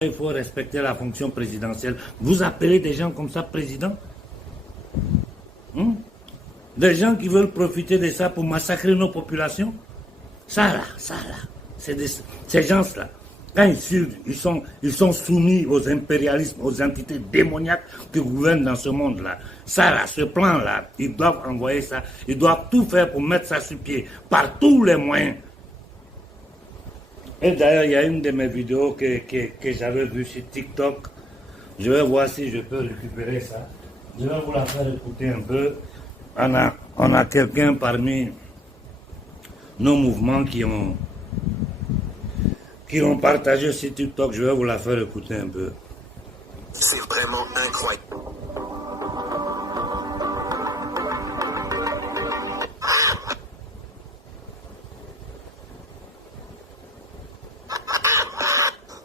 Il faut respecter la fonction présidentielle. Vous appelez des gens comme ça président? Des gens qui veulent profiter de ça pour massacrer nos populations? Ça là, ces gens-là, quand ils sont soumis aux impérialismes, aux entités démoniaques qui gouvernent dans ce monde-là, ça là, ce plan-là, ils doivent envoyer ça, ils doivent tout faire pour mettre ça sur pied, par tous les moyens. Et d'ailleurs, il y a une de mes vidéos que j'avais vue sur TikTok. Je vais voir si je peux récupérer ça. Je vais vous la faire écouter un peu. On a quelqu'un parmi nos mouvements qui ont partagé sur TikTok. Je vais vous la faire écouter un peu. C'est vraiment incroyable.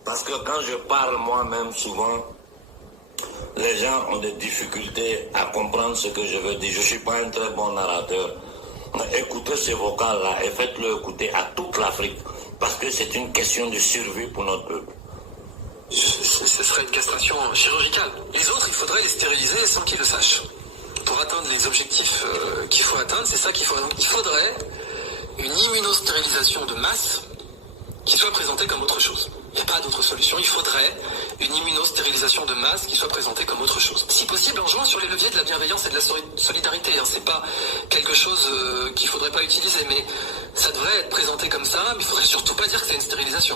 Parce que quand je parle moi-même souvent, les gens ont des difficultés à comprendre ce que je veux dire. Je ne suis pas un très bon narrateur. Écoutez ce vocal-là et faites-le écouter à toute l'Afrique. Parce que c'est une question de survie pour notre peuple. Ce serait une castration chirurgicale. Les autres, il faudrait les stériliser sans qu'ils le sachent. Pour atteindre les objectifs qu'il faut atteindre, c'est ça qu'il faudrait. Donc, il faudrait une immunostérilisation de masse qui soit présentée comme autre chose. Il n'y a pas d'autre solution. Il faudrait une immunostérilisation de masse qui soit présentée comme autre chose. Si possible, en jouant sur les leviers de la bienveillance et de la solidarité. C'est pas quelque chose qu'il faudrait pas utiliser, mais ça devrait être présenté comme ça. Mais il faudrait surtout pas dire que c'est une stérilisation.